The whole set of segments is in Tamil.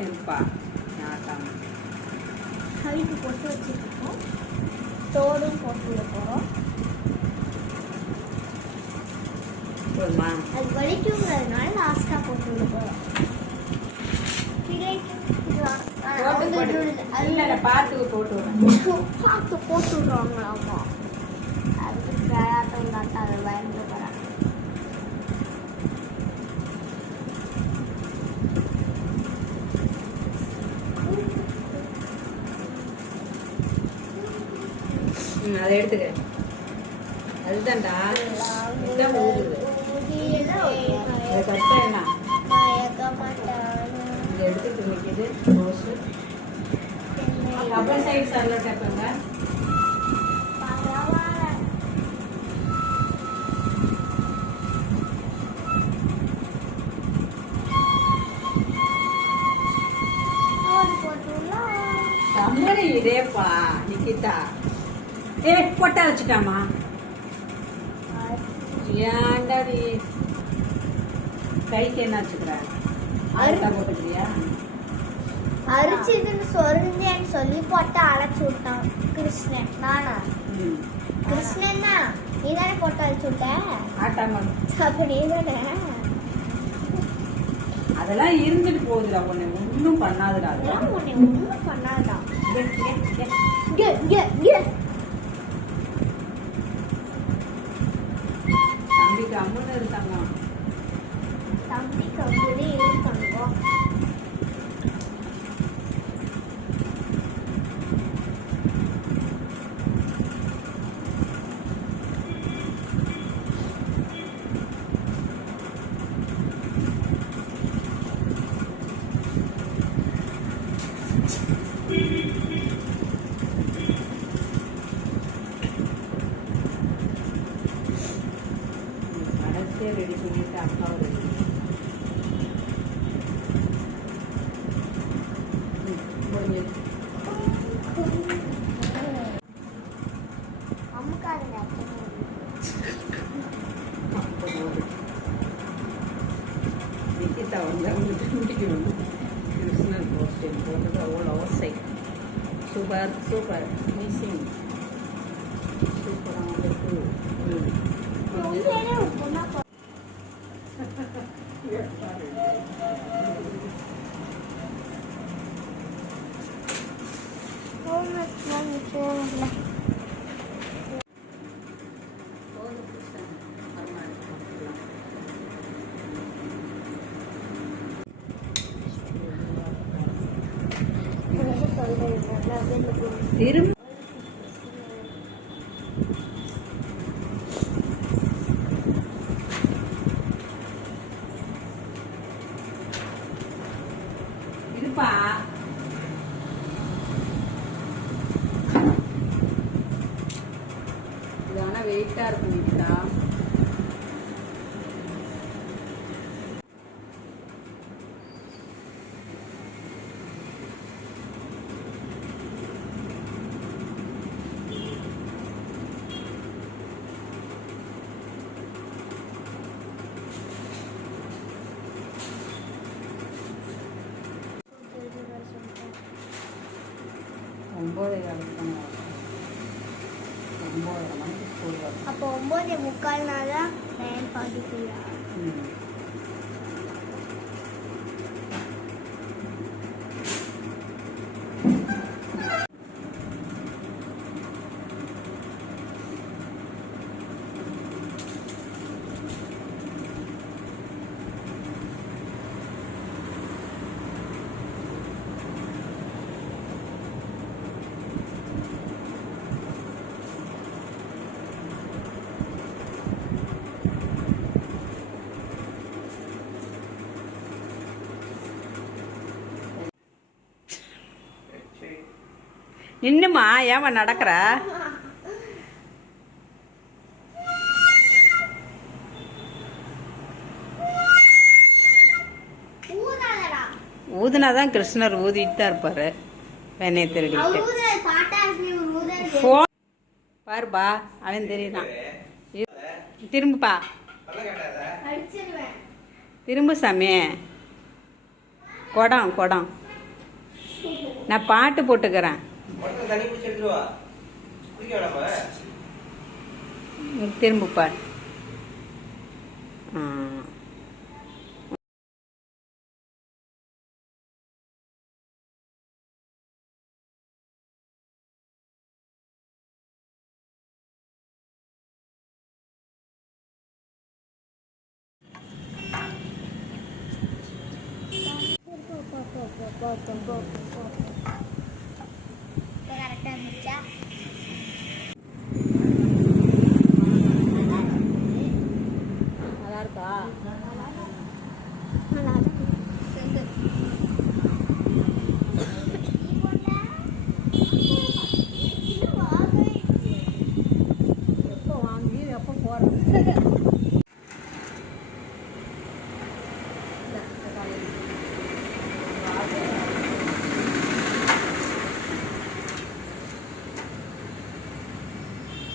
இருப்பா நாட்டாம கழுத்து போட்டு வச்சுருக்கோம் தோடும் போட்டு விட போகிறோம் போதுமா அது வலிக்குங்கிறதுனால லாஸ்ட்டாக போட்டு விட போகிறோம் போட்டு போட்டு இல்லை இல்லை பார்த்து போட்டு விடுறேன் பார்த்து போட்டு விட்றாங்களாமா அதுக்கு பிரயாட்டம் காட்டா அதை பயந்து ம் அதை எடுத்துக்க அதுதான்டா. இதுதான் ஊதுது இதை கட் பண்ணா இதை எடுத்துட்டு நிற்கிது ரோஸு அப்புறம் சைடு சரல கேட்பாங்க. தமிழ் இதேப்பா நிக்கிதா. ஏ பொட்டா வச்சுட்டாமா ஏன்டா நீ கைக்கு என்ன வச்சுக்கிற அழுத்தா போட்டுக்கிறியா? அரிச்சதுன்னு சொருந்தேன்னு சொல்லி போட்டு அழைச்சி விட்டான் கிருஷ்ணன். நானா? கிருஷ்ணன் தான் நீ தானே போட்டு அழைச்சி விட்ட? அப்ப நீ தானே அதெல்லாம் இருந்துட்டு போகுதுடா உன்னை. ஒன்றும் பண்ணாதுடா அது. அதெல்லாம் உன்னை ஒன்றும் பண்ணாதான் அப்படியே ரெடி பண்ணிட்டு அப்பாவை ரெடி நிக்கிதா வந்து அவங்க தம்பிக்கு வந்து கிருஷ்ணன் போஸ்டிங் போட்டது அவ்வளோ சூப்பர் சூப்பர் மிஸ்ஸிங் சூப்பராக வந்துட்டு ம். ஆனால் வெயிட்டாக இருக்கும் நிக்கிதா ஒம்பது ஒம்பது அப்போ ஒன்பது முக்கால் நாளா நைன் ஃபார்ட்டி ஃபைவ் நின்னுமா? ஏமா நடக்கிற? ஊதுனாதான் கிருஷ்ணர் ஊதிட்டு தான் இருப்பாரு. வெண்ணையை திருடிட்டு. ஃபோன் பாருப்பா அவன் தெரியுதான். திரும்புப்பா. திரும்ப சாமி. குடம் குடம். நான் பாட்டு போட்டுக்கிறேன். மொத்தம் தண்ணி பிடிச்சி எடுத்துட்டு வா குடிக்க வேணாமா திரும்ப பார் ஆ. கரெக்டாக இருந்துச்சா நல்லா இருக்கா எப்போ வாங்கி எப்போ போகிறது எப்பவும் போல நடந்து வா கவி ஒன்றும் மாடாக்கவே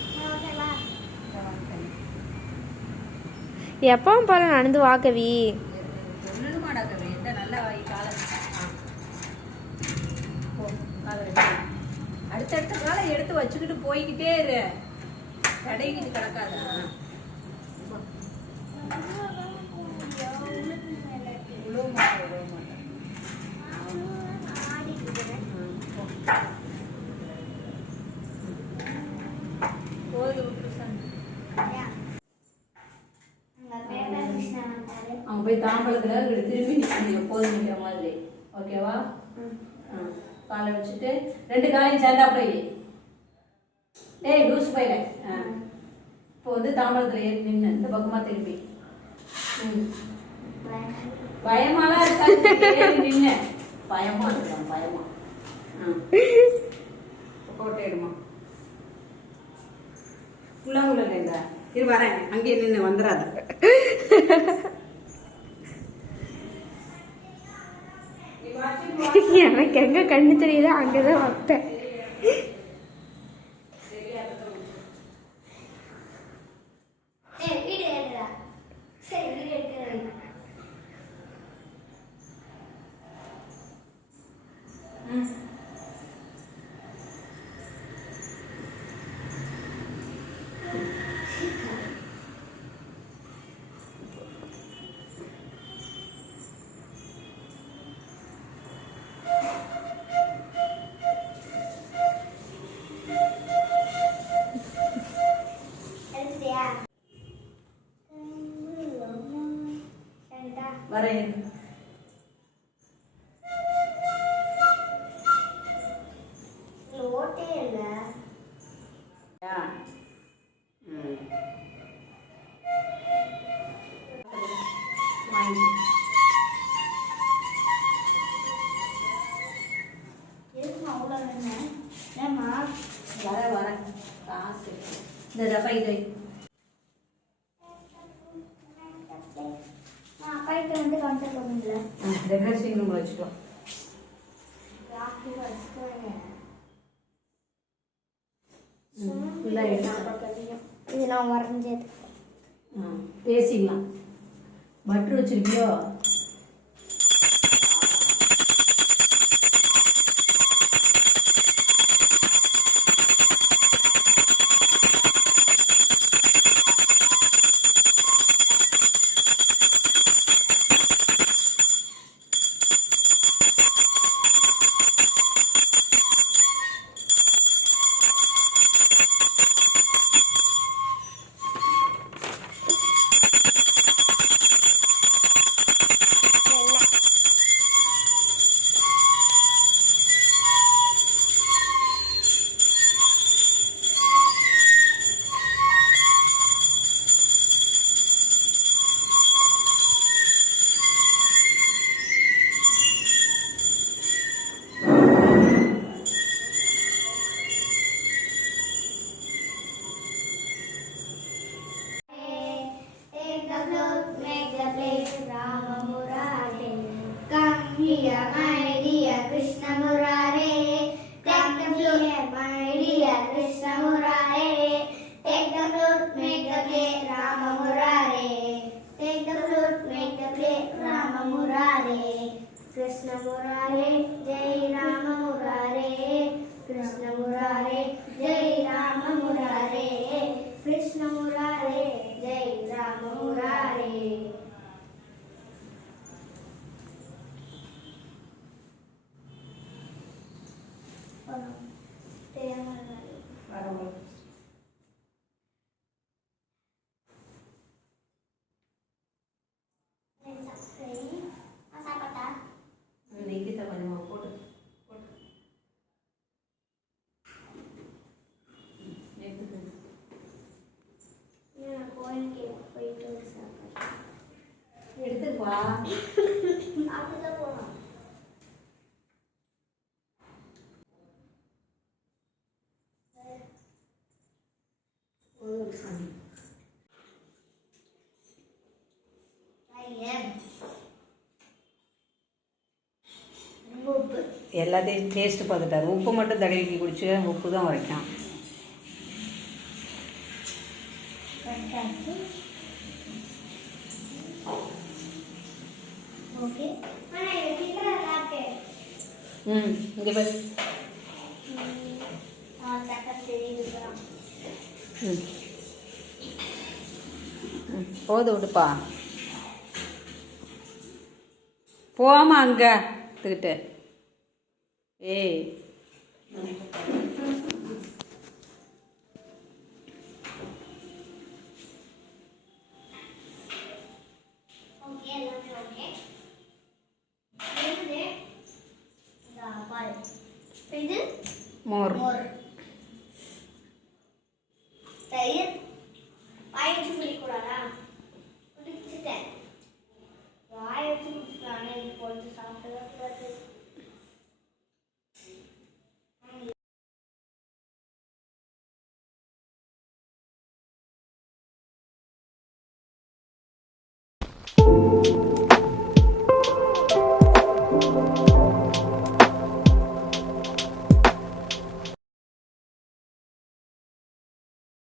இந்த நல்லா வை காலை எப்பவும் போல நடந்து வாக்கவி அடுத்தடுத்த காலம் எடுத்து வச்சுக்கிட்டு போய்கிட்டே இரு. தடைக்கிட்டு கிடக்காதா உழுவ மாட்டேன் உழுவ மாட்டேன் போது விட்டு சாமி. அவன் போய் தாம்பளத்துல இங்கிட்டு திரும்பி நிற்கணும் எப்போதும் நிற்கிற மாதிரி. ஓகேவா காலை வச்சுட்டு ரெண்டு காலையும் சேர்ந்தாப்புல வை. டேய் லூஸ் பையில இப்போ வந்து தாம்பளத்துல ஏறி நின்று இந்த பக்கமா திரும்பி. ம். பயமாலாம் இருக்காது. ஏறி நின்று பயமா இருக்கான் பயமா. கோட்டை எடுமா? உள்ளாங்குள்ள இருந்தா இரு வரேன். அங்கேயே நின்று வந்துடாத எனக்கு எங்க கண்ணு தெரியுதோ அங்கதான் வைப்பேன் நான் அப்பாயிட்ட வந்து கான்டாக்ட் பண்ணுங்களா ஆ, டெக்கரேஷன் ரூம்ல வச்சுட்டோம் ஃபுல்லாக எடுத்து இது நான் வரைஞ்சது ஆ, பேசிக்கலாம் பட்டர் வச்சிருக்கியோ మురారే జై రామ మురారే కృష్ణ మురారే உப்பு. எல்லாத்தையும் டேஸ்ட் பார்த்துட்டாரு. உப்பு மட்டும் தடவிக்கி குடிச்சு உப்பு தான் உரைக்கும். ம் இங்கே ம். ம். போது விடுப்பா. போமா அங்கே. எடுத்துக்கிட்டு. ஏய். Thank you.